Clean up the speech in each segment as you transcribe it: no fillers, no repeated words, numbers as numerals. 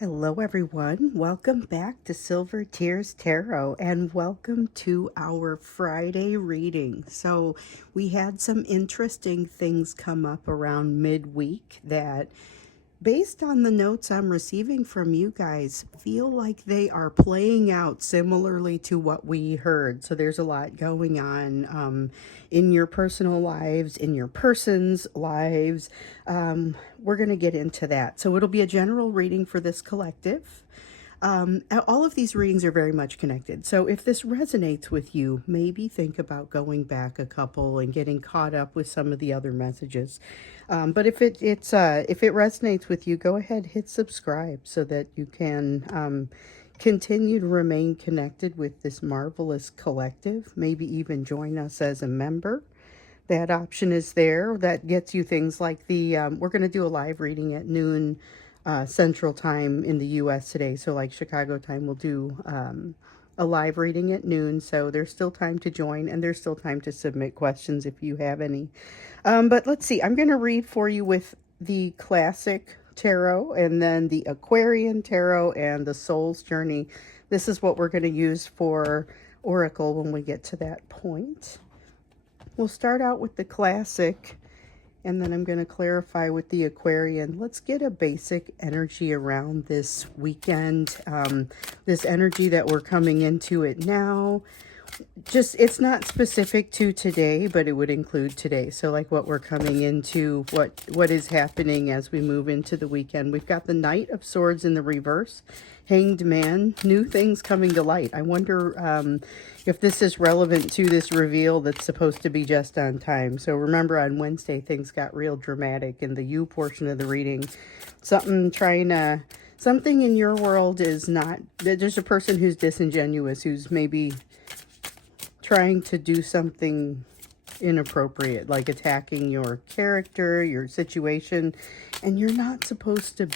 Hello, everyone. Welcome back to Silver Tears Tarot and welcome to our Friday reading. So, we had some interesting things come up around midweek that, based on the notes I'm receiving from you guys, feel like they are playing out similarly to what we heard. So there's a lot going on in your personal lives, in your person's lives. We're going to get into that. So it'll be a general reading for this collective. All of these readings are very much connected. So if this resonates with you, maybe think about going back a couple and getting caught up with some of the other messages. But if it resonates with you, go ahead, hit subscribe so that you can continue to remain connected with this marvelous collective. Maybe even join us as a member. That option is there. That gets you things like we're going to do a live reading at noon Central Time in the U.S. today. So like Chicago time, we'll do a live reading at noon. So there's still time to join and there's still time to submit questions if you have any. But let's see. I'm going to read for you with the classic tarot and then the Aquarian tarot and the Soul's Journey. This is what we're going to use for Oracle when we get to that point. We'll start out with the classic, and then I'm going to clarify with the Aquarian. Let's get a basic energy around this weekend, this energy that we're coming into it now. Just, it's not specific to today, but it would include today. So like what we're coming into, what is happening as we move into the weekend. We've got the Knight of Swords in the reverse, Hanged Man, new things coming to light. I wonder if this is relevant to this reveal that's supposed to be just on time. So remember, on Wednesday, things got real dramatic in the you portion of the reading. Something in your world is not, there's a person who's disingenuous, who's maybe trying to do something inappropriate, like attacking your character, your situation, and you're not supposed to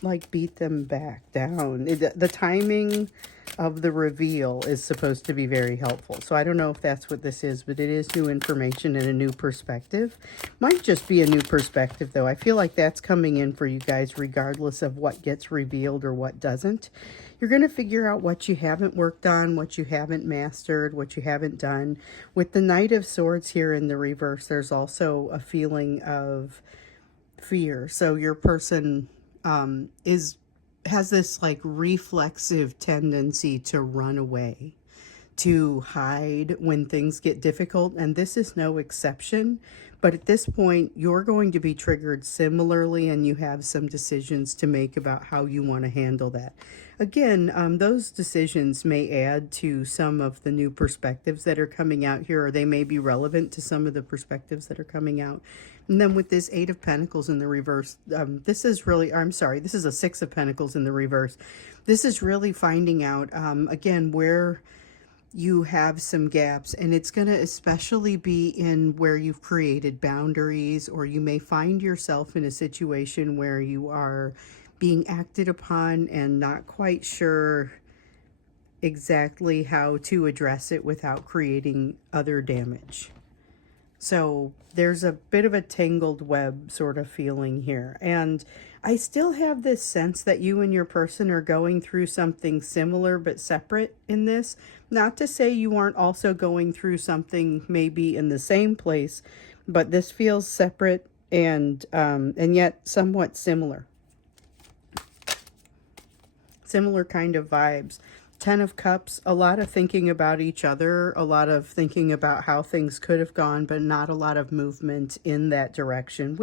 like beat them back down. The timing of the reveal is supposed to be very helpful. So I don't know if that's what this is, but it is new information and a new perspective. Might just be a new perspective though. I feel like that's coming in for you guys regardless of what gets revealed or what doesn't. You're going to figure out what you haven't worked on, what you haven't mastered, what you haven't done. With the Knight of Swords here in the reverse, there's also a feeling of fear. So your person has this like reflexive tendency to run away, to hide when things get difficult, and this is no exception. But at this point, you're going to be triggered similarly, and you have some decisions to make about how you want to handle that. Again, those decisions may add to some of the new perspectives that are coming out here, or they may be relevant to some of the perspectives that are coming out. And then with this Eight of Pentacles in the reverse, this is really, I'm sorry, this is a Six of Pentacles in the reverse. This is really finding out, again, where you have some gaps, and it's going to especially be in where you've created boundaries, or you may find yourself in a situation where you are being acted upon and not quite sure exactly how to address it without creating other damage. So there's a bit of a tangled web sort of feeling here. And I still have this sense that you and your person are going through something similar but separate in this. Not to say you aren't also going through something maybe in the same place, but this feels separate and yet somewhat similar. Similar kind of vibes. Ten of Cups, a lot of thinking about each other, a lot of thinking about how things could have gone, but not a lot of movement in that direction,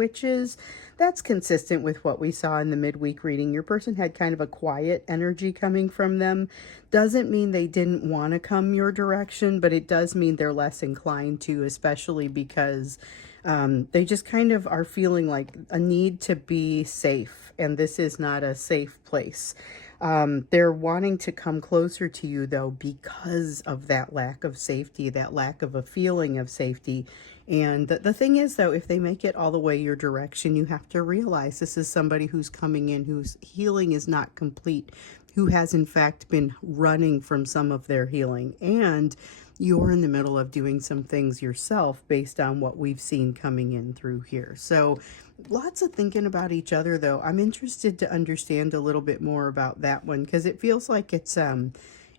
that's consistent with what we saw in the midweek reading. Your person had kind of a quiet energy coming from them. Doesn't mean they didn't want to come your direction, but it does mean they're less inclined to, especially because they just kind of are feeling like a need to be safe, and this is not a safe place. They're wanting to come closer to you, though, because of that lack of safety, that lack of a feeling of safety. And the thing is, though, if they make it all the way your direction, you have to realize this is somebody who's coming in whose healing is not complete, who has, in fact, been running from some of their healing. And you're in the middle of doing some things yourself based on what we've seen coming in through here. So Lots of thinking about each other, though. I'm interested to understand a little bit more about that one because it feels like it's a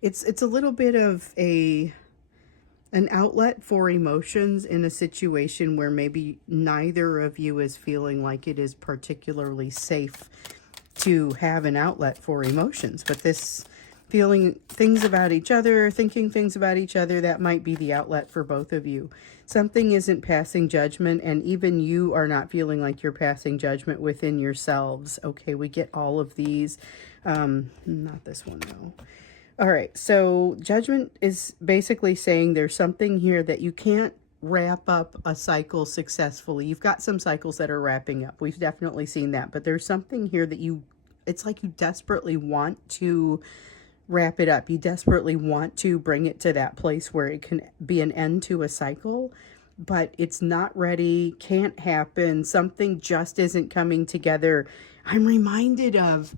little bit of a an outlet for emotions in a situation where maybe neither of you is feeling like it is particularly safe to have an outlet for emotions. But this feeling things about each other, thinking things about each other, that might be the outlet for both of you. Something isn't passing judgment, and even you are not feeling like you're passing judgment within yourselves. Okay, we get all of these. Not this one, though. All right, so judgment is basically saying there's something here that you can't wrap up a cycle successfully. You've got some cycles that are wrapping up. We've definitely seen that, but there's something here that it's like you desperately want to wrap it up. You desperately want to bring it to that place where it can be an end to a cycle, but it's not ready, can't happen. Something just isn't coming together. I'm reminded of,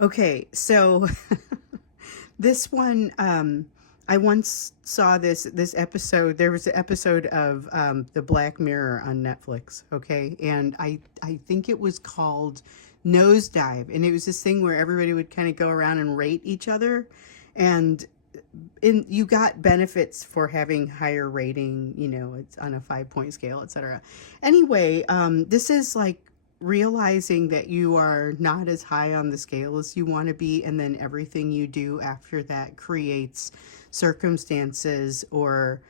okay, so this one, I once saw this episode. There was an episode of the Black Mirror on Netflix, okay? And I think it was called Nosedive. And it was this thing where everybody would kind of go around and rate each other. And you got benefits for having higher rating, it's on a 5-point scale, etc. Anyway, this is like realizing that you are not as high on the scale as you want to be, and then everything you do after that creates circumstances or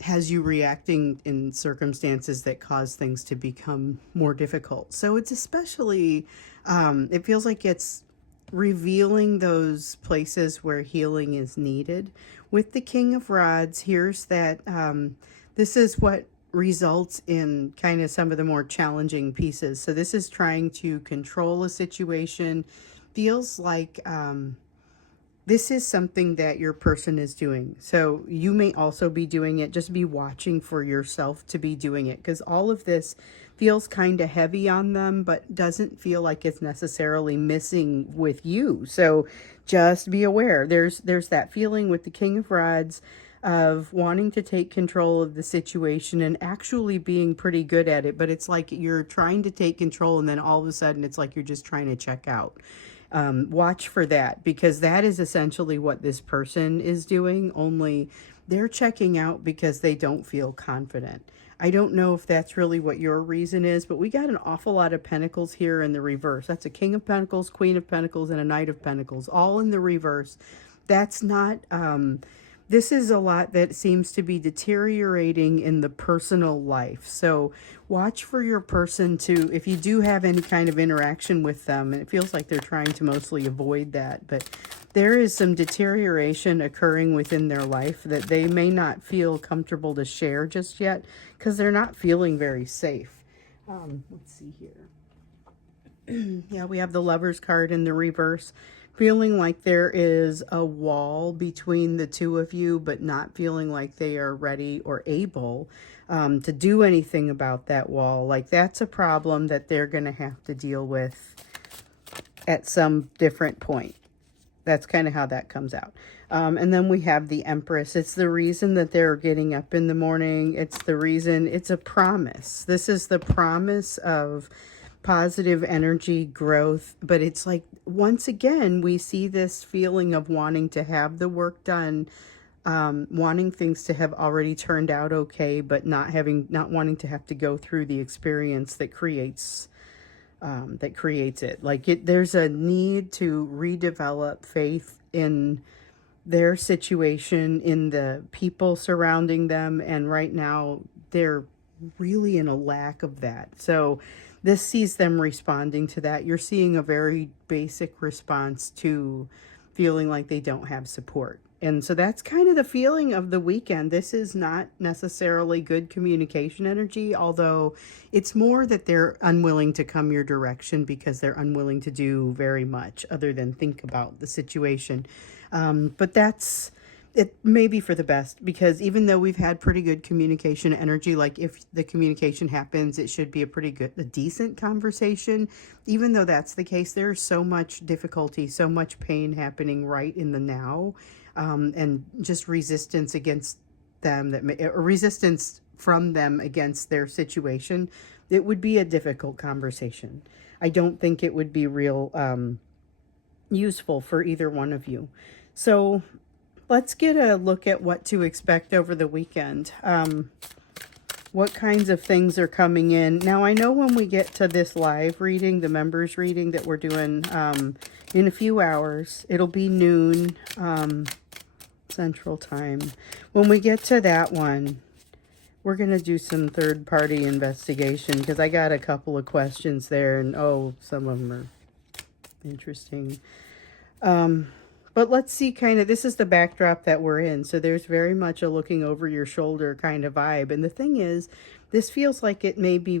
has you reacting in circumstances that cause things to become more difficult. So it's especially, it feels like it's revealing those places where healing is needed. With the King of Rods, here's that this is what results in kind of some of the more challenging pieces. So this is trying to control a situation. Feels like this is something that your person is doing. So you may also be doing it. Just be watching for yourself to be doing it, because all of this feels kind of heavy on them, but doesn't feel like it's necessarily missing with you. So just be aware. There's that feeling with the King of Rods of wanting to take control of the situation and actually being pretty good at it, but it's like you're trying to take control and then all of a sudden it's like you're just trying to check out. Watch for that, because that is essentially what this person is doing, only they're checking out because they don't feel confident. I don't know if that's really what your reason is, but we got an awful lot of pentacles here in the reverse. That's a King of Pentacles, Queen of Pentacles, and a Knight of Pentacles, all in the reverse. That's not, this is a lot that seems to be deteriorating in the personal life. So watch for your person to, if you do have any kind of interaction with them, and it feels like they're trying to mostly avoid that, but there is some deterioration occurring within their life that they may not feel comfortable to share just yet because they're not feeling very safe. Let's see here. Yeah, we have the Lovers card in the reverse. Feeling like there is a wall between the two of you, but not feeling like they are ready or able to do anything about that wall. Like that's a problem that they're going to have to deal with at some different point. That's kind of how that comes out. And then we have the Empress. It's the reason that they're getting up in the morning. It's the reason, it's a promise. This is the promise of positive energy, growth, but it's like, once again, we see this feeling of wanting to have the work done, wanting things to have already turned out okay, but not wanting to have to go through the experience that creates it. Like there's a need to redevelop faith in their situation, in the people surrounding them, and right now they're really in a lack of that. So this sees them responding to that. You're seeing a very basic response to feeling like they don't have support. And so that's kind of the feeling of the weekend. This is not necessarily good communication energy, although it's more that they're unwilling to come your direction because they're unwilling to do very much other than think about the situation. But that's, it may be for the best, because even though we've had pretty good communication energy, like if the communication happens, it should be a decent conversation. Even though that's the case, there's so much difficulty, so much pain happening right in the now, and just resistance against them, or resistance from them against their situation, it would be a difficult conversation. I don't think it would be real useful for either one of you. So let's get a look at what to expect over the weekend. What kinds of things are coming in. Now, I know when we get to this live reading, the members reading that we're doing in a few hours, it'll be noon Central Time. When we get to that one, we're going to do some third-party investigation because I got a couple of questions there, and some of them are interesting. But let's see this is the backdrop that we're in. So there's very much a looking over your shoulder kind of vibe. And the thing is, this feels like it may be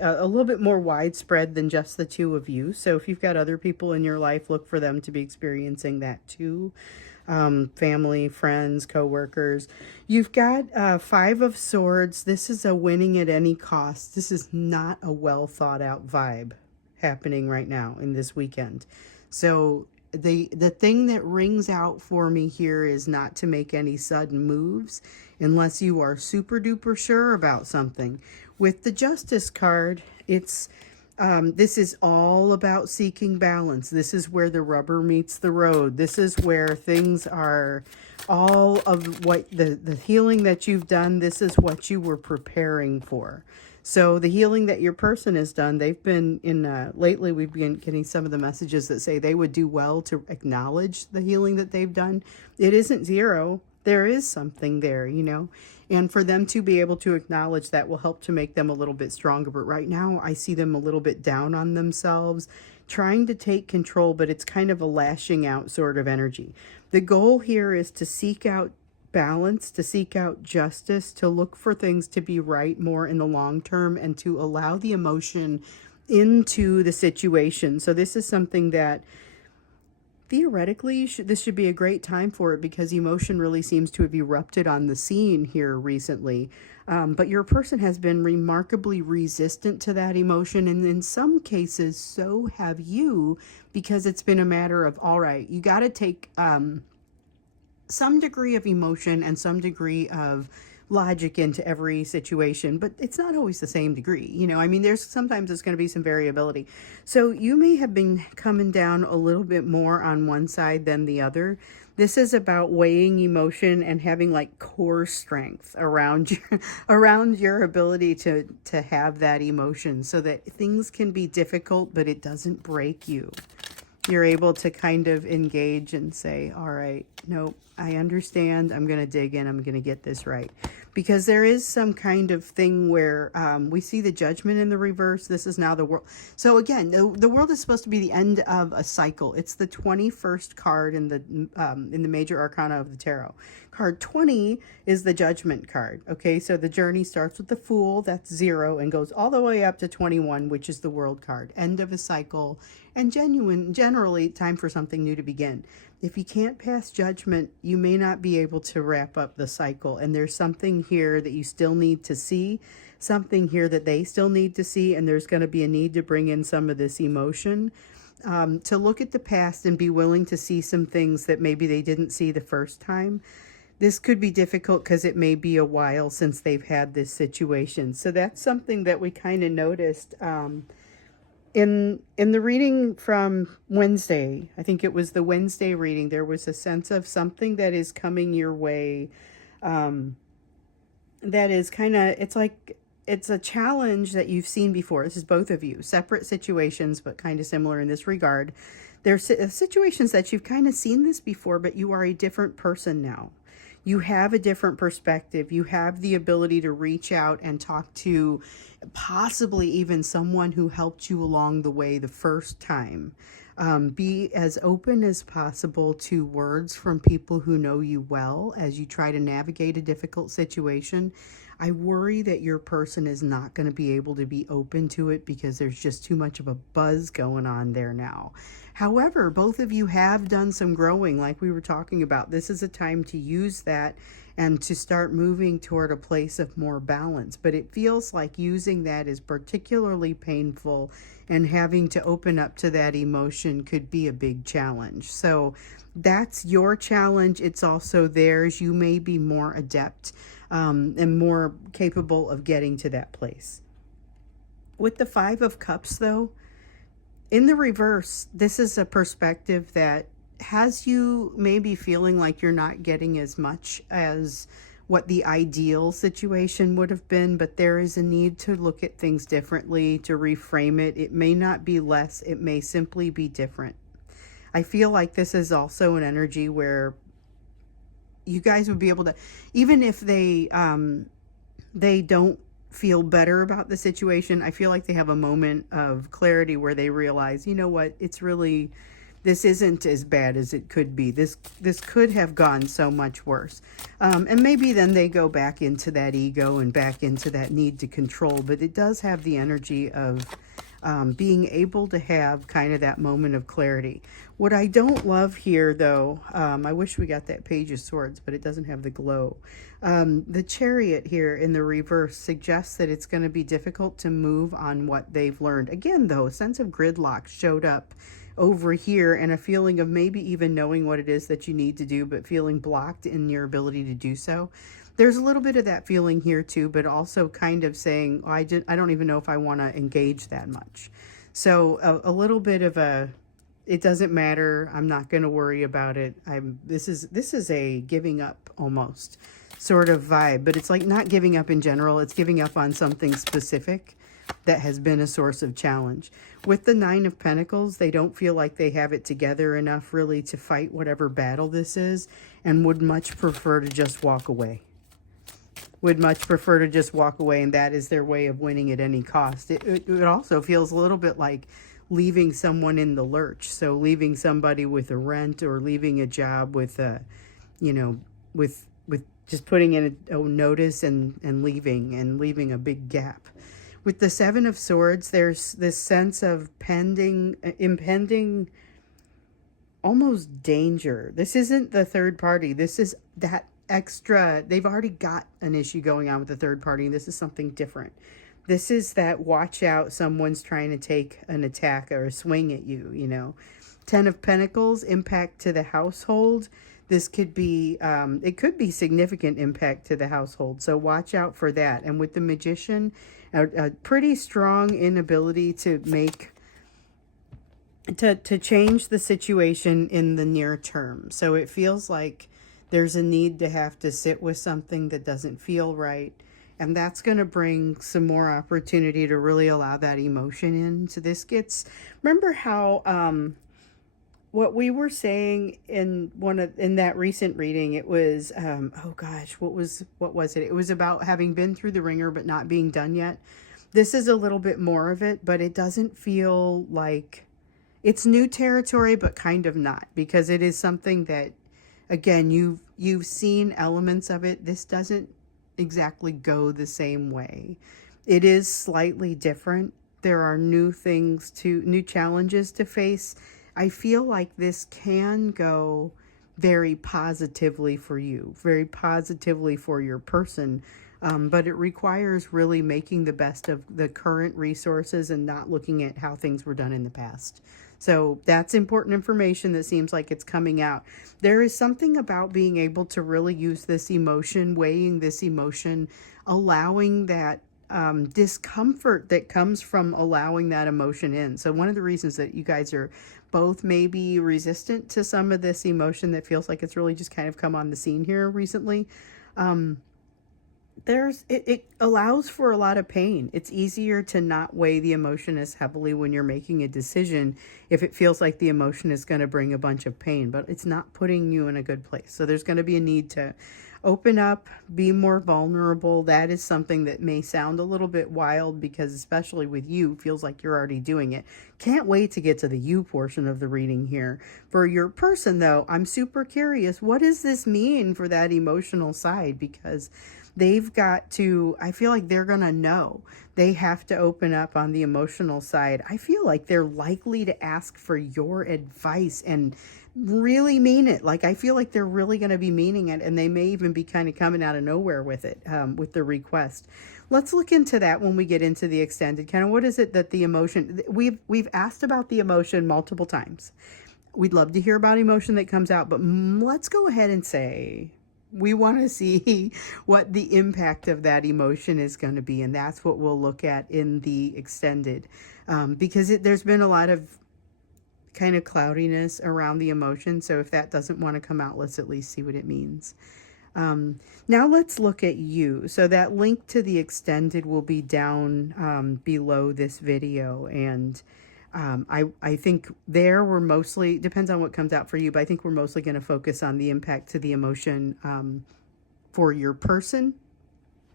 a little bit more widespread than just the two of you. So if you've got other people in your life, look for them to be experiencing that too. Family, friends, co-workers. You've got 5 of Swords. This is a winning at any cost. This is not a well thought out vibe happening right now in this weekend. So the thing that rings out for me here is not to make any sudden moves unless you are super duper sure about something. With the Justice card, it's this is all about seeking balance. This is where the rubber meets the road. This is where things are all of what the healing that you've done. This is what you were preparing for. So the healing that your person has done, they've been lately we've been getting some of the messages that say they would do well to acknowledge the healing that they've done. It isn't zero. There is something there, and for them to be able to acknowledge that will help to make them a little bit stronger. But right now I see them a little bit down on themselves, trying to take control, but it's kind of a lashing out sort of energy. The goal here is to seek out balance, to seek out justice, to look for things to be right more in the long term, and to allow the emotion into the situation. So this is something that theoretically this should be a great time for it, because emotion really seems to have erupted on the scene here recently. But your person has been remarkably resistant to that emotion, and in some cases so have you, because it's been a matter of, all right, you got to take some degree of emotion and some degree of logic into every situation, but it's not always the same degree. Sometimes there's going to be some variability. So you may have been coming down a little bit more on one side than the other. This is about weighing emotion and having core strength around your ability to have that emotion, so that things can be difficult, but it doesn't break you. You're able to kind of engage and say, all right, nope, I understand. I'm going to dig in. I'm going to get this right. Because there is some kind of thing where we see the Judgment in the reverse. This is now the world. So again, the world is supposed to be the end of a cycle. It's the 21st card in the major arcana of the tarot. Card 20 is the Judgment card. Okay, so the journey starts with the Fool, that's 0, and goes all the way up to 21, which is the World card. End of a cycle, and generally time for something new to begin. If you can't pass Judgment, you may not be able to wrap up the cycle, and there's something here that you still need to see, something here that they still need to see, and there's going to be a need to bring in some of this emotion, to look at the past and be willing to see some things that maybe they didn't see the first time. This could be difficult because it may be a while since they've had this situation. So that's something that we kind of noticed in the reading from Wednesday. I think it was the Wednesday reading. There was a sense of something that is coming your way. That is it's a challenge that you've seen before. This is both of you, separate situations, but kind of similar in this regard. There's situations that you've kind of seen this before, but you are a different person now. You have a different perspective. You have the ability to reach out and talk to possibly even someone who helped you along the way the first time. Be as open as possible to words from people who know you well as you try to navigate a difficult situation. I worry that your person is not going to be able to be open to it because there's just too much of a buzz going on there now. However, both of you have done some growing, like we were talking about. This is a time to use that and to start moving toward a place of more balance. But it feels like using that is particularly painful, and having to open up to that emotion could be a big challenge. So that's your challenge. It's also theirs. You may be more adept and more capable of getting to that place. With the Five of Cups, though, in the reverse, this is a perspective that has you maybe feeling like you're not getting as much as what the ideal situation would have been, but there is a need to look at things differently, to reframe it. It may not be less, it may simply be different. I feel like this is also an energy where you guys would be able to, even if they don't feel better about the situation, I feel like they have a moment of clarity where they realize, you know what, it's really, this isn't as bad as it could be. This could have gone so much worse. And maybe then they go back into that ego and back into that need to control, but it does have the energy of being able to have kind of that moment of clarity. What I don't love here, though, I wish we got that Page of Swords, but it doesn't have the glow. The Chariot here in the reverse suggests that it's going to be difficult to move on what they've learned. Again, though, a sense of gridlock showed up over here, and a feeling of maybe even knowing what it is that you need to do, but feeling blocked in your ability to do so. There's a little bit of that feeling here too, but also kind of saying, oh, I don't even know if I want to engage that much. So a little bit of a, it doesn't matter, I'm not going to worry about it. This is a giving up almost sort of vibe, but it's like not giving up in general, it's giving up on something specific that has been a source of challenge. With the Nine of Pentacles, they don't feel like they have it together enough really to fight whatever battle this is, and would much prefer to just walk away. Would much prefer to just walk away, and that is their way of winning at any cost. It also feels a little bit like leaving someone in the lurch. So leaving somebody with a rent, or leaving a job with a, you know, with just putting in a notice and leaving a big gap. With the Seven of Swords, there's this sense of impending almost danger. This isn't the third party. This is that extra, they've already got an issue going on with the third party, and this is something different. This is that watch out, someone's trying to take an attack or a swing at you, you know. Ten of Pentacles, impact to the household. This could be, it could be significant impact to the household, so watch out for that. And with the Magician, a pretty strong inability to make, to change the situation in the near term. So it feels like there's a need to have to sit with something that doesn't feel right. And that's going to bring some more opportunity to really allow that emotion in. So this gets, remember how, what we were saying in that recent reading, it was, oh gosh, what was it? It was about having been through the ringer, but not being done yet. This is a little bit more of it, but it doesn't feel like it's new territory, but kind of not, because it is something that, again, you've seen elements of it. This doesn't exactly go the same way. It is slightly different. There are new challenges to face. I feel like this can go very positively for you, very positively for your person. But it requires really making the best of the current resources and not looking at how things were done in the past. So that's important information that seems like it's coming out. There is something about being able to really use this emotion, weighing this emotion, allowing that discomfort that comes from allowing that emotion in. So one of the reasons that you guys are both maybe resistant to some of this emotion that feels like it's really just kind of come on the scene here recently, it allows for a lot of pain. It's easier to not weigh the emotion as heavily when you're making a decision if it feels like the emotion is going to bring a bunch of pain, but it's not putting you in a good place. So there's going to be a need to open up, be more vulnerable. That is something that may sound a little bit wild, because especially with you, feels like you're already doing it. Can't wait to get to the you portion of the reading here. For your person, though, I'm super curious. What does this mean for that emotional side? Because they've got to, I feel like they're going to know. They have to open up on the emotional side. I feel like they're likely to ask for your advice and really mean it. Like, I feel like they're really going to be meaning it, and they may even be kind of coming out of nowhere with it, with the request. Let's look into that when we get into the extended. Kind of what is it that the emotion, we've asked about the emotion multiple times. We'd love to hear about emotion that comes out, but let's go ahead and say, We want to see what the impact of that emotion is going to be, and that's what we'll look at in the extended, because there's been a lot of kind of cloudiness around the emotion. So if that doesn't want to come out, let's at least see what it means. Now let's look at you. So that link to the extended will be down below this video. And I think there we're mostly, depends on what comes out for you, but I think we're mostly going to focus on the impact to the emotion for your person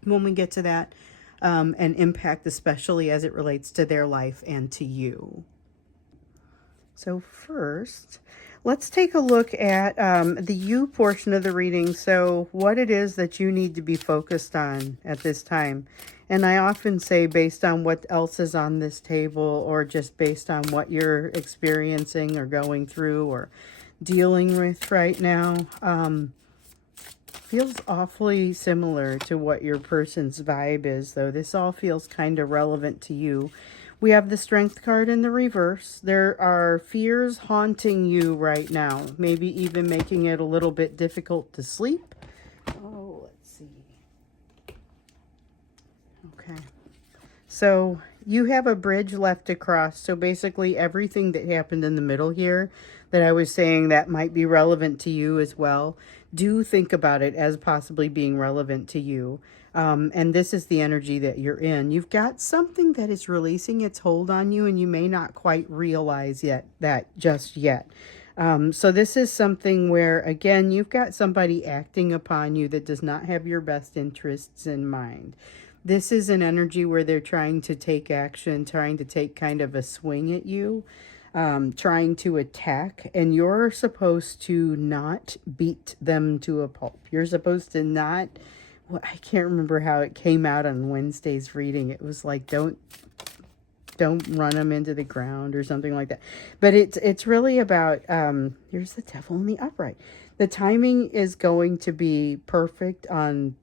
when we get to that, and impact especially as it relates to their life and to you. So first, let's take a look at the you portion of the reading. So what it is that you need to be focused on at this time. And I often say based on what else is on this table, or just based on what you're experiencing or going through or dealing with right now, feels awfully similar to what your person's vibe is, though. This all feels kind of relevant to you. We have the Strength card in the reverse. There are fears haunting you right now, maybe even making it a little bit difficult to sleep. Oh, let's see. Okay. So you have a bridge left to cross. So basically everything that happened in the middle here that I was saying that might be relevant to you as well, do think about it as possibly being relevant to you. And this is the energy that you're in. You've got something that is releasing its hold on you, and you may not quite realize that just yet. So this is something where, again, you've got somebody acting upon you that does not have your best interests in mind. This is an energy where they're trying to take action, trying to take kind of a swing at you, trying to attack, and you're supposed to not beat them to a pulp. You're supposed to not... Well, I can't remember how it came out on Wednesday's reading. It was like, don't run them into the ground or something like that. But it's really about, here's the devil in the upright. The timing is going to be perfect on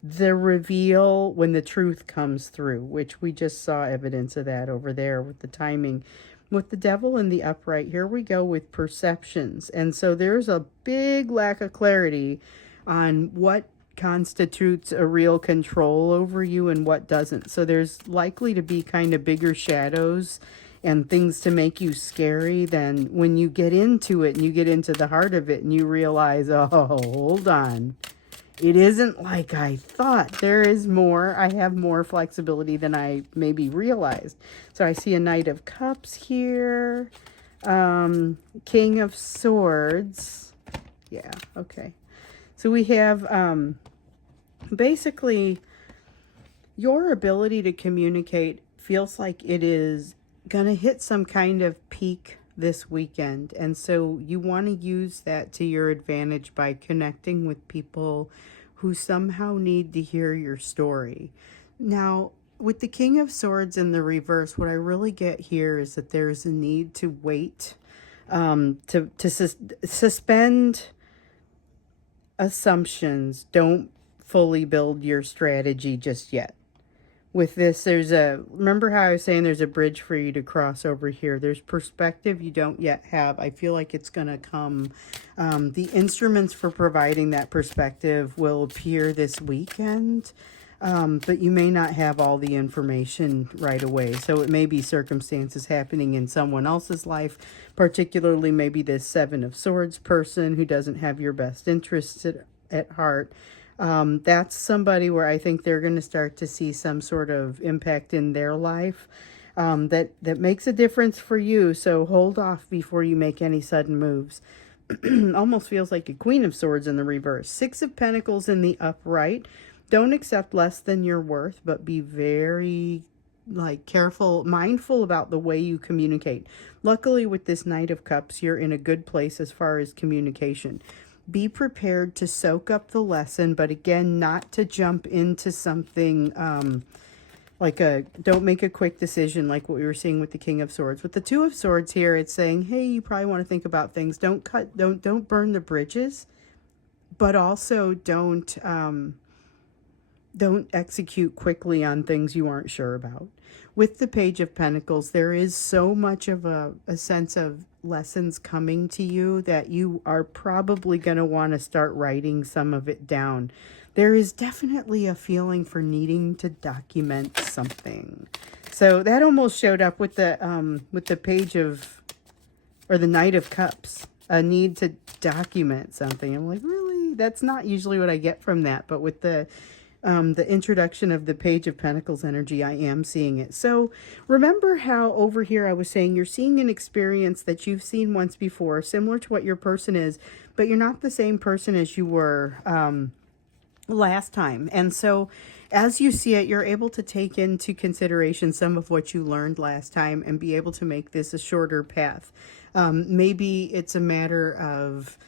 the reveal when the truth comes through, which we just saw evidence of that over there with the timing. With the devil in the upright, here we go with perceptions. And so there's a big lack of clarity on what constitutes a real control over you and what doesn't. So there's likely to be kind of bigger shadows and things to make you scary than when you get into it and you get into the heart of it and you realize, oh, hold on. It isn't like I thought. There is more. I have more flexibility than I maybe realized. So I see a Knight of Cups here. King of Swords. Yeah, okay. So we have basically your ability to communicate feels like it is going to hit some kind of peak this weekend. And so you want to use that to your advantage by connecting with people who somehow need to hear your story. Now, with the King of Swords in the reverse, what I really get here is that there's a need to wait, suspend assumptions. Don't fully build your strategy just yet. With this, remember how I was saying there's a bridge for you to cross over here. There's perspective you don't yet have. I feel like it's going to come. The instruments for providing that perspective will appear this weekend, but you may not have all the information right away. So it may be circumstances happening in someone else's life, particularly maybe this Seven of Swords person who doesn't have your best interests at heart. That's somebody where I think they're going to start to see some sort of impact in their life that makes a difference for you. So hold off before you make any sudden moves. Almost feels like a Queen of Swords in the reverse. Six of Pentacles in the upright. Don't accept less than your worth, but be very careful, mindful about the way you communicate. Luckily with this Knight of Cups, you're in a good place as far as communication. Be prepared to soak up the lesson, but again, not to jump into something don't make a quick decision like what we were seeing with the King of Swords. With the Two of Swords here, it's saying, hey, you probably want to think about things. Don't burn the bridges, but also don't execute quickly on things you aren't sure about. with the Page of Pentacles, there is so much of a sense of lessons coming to you that you are probably going to want to start writing some of it down. There is definitely a feeling for needing to document something. So that almost showed up with the Page of, or the Knight of Cups, a need to document something. I'm like, really? That's not usually what I get from that, but with the introduction of the Page of Pentacles energy, I am seeing it. So remember how over here I was saying you're seeing an experience that you've seen once before, similar to what your person is, but you're not the same person as you were last time. And so as you see it, you're able to take into consideration some of what you learned last time and be able to make this a shorter path. Maybe it's a matter of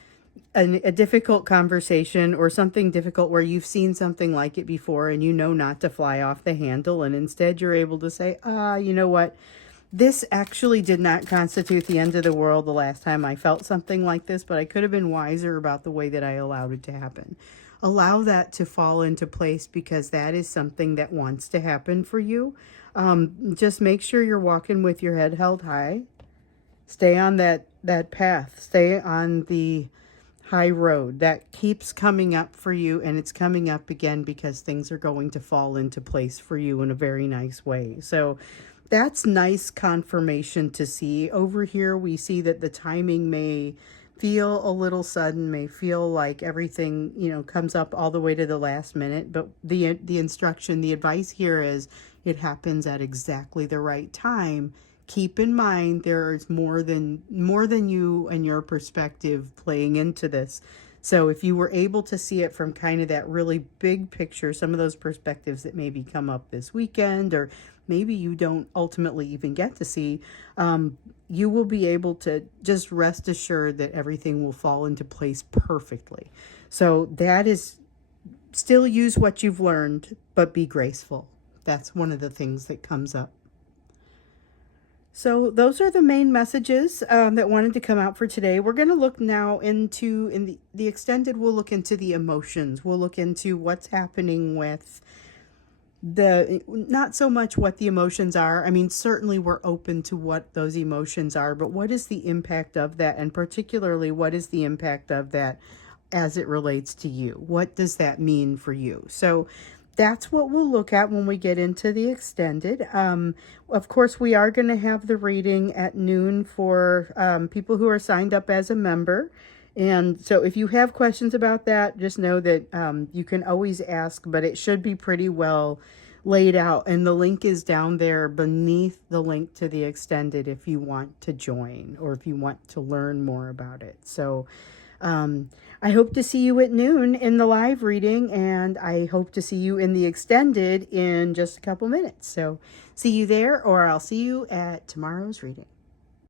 a difficult conversation or something difficult where you've seen something like it before and you know not to fly off the handle, and instead you're able to say, you know what, this actually did not constitute the end of the world the last time I felt something like this, but I could have been wiser about the way that I allowed it to happen. Allow that to fall into place, because that is something that wants to happen for you. Just make sure you're walking with your head held high. Stay on that path. Stay on the high road that keeps coming up for you, and it's coming up again because things are going to fall into place for you in a very nice way. So that's nice confirmation to see. Over here we see that the timing may feel a little sudden, may feel like everything, you know, comes up all the way to the last minute, but the instruction, the advice here is it happens at exactly the right time. Keep in mind there is more than you and your perspective playing into this. So if you were able to see it from kind of that really big picture, some of those perspectives that maybe come up this weekend, or maybe you don't ultimately even get to see, you will be able to just rest assured that everything will fall into place perfectly. So that is, still use what you've learned, but be graceful. That's one of the things that comes up. So those are the main messages that wanted to come out for today. We're going to look now into, in the extended, we'll look into the emotions. We'll look into what's happening with not so much what the emotions are. I mean, certainly we're open to what those emotions are, but what is the impact of that? And particularly, what is the impact of that as it relates to you? What does that mean for you? So that's what we'll look at when we get into the extended. Of course, we are going to have the reading at noon for people who are signed up as a member. And so if you have questions about that, just know that you can always ask, but it should be pretty well laid out. And the link is down there beneath the link to the extended if you want to join or if you want to learn more about it. So I hope to see you at noon in the live reading, and I hope to see you in the extended in just a couple minutes. So see you there, or I'll see you at tomorrow's reading.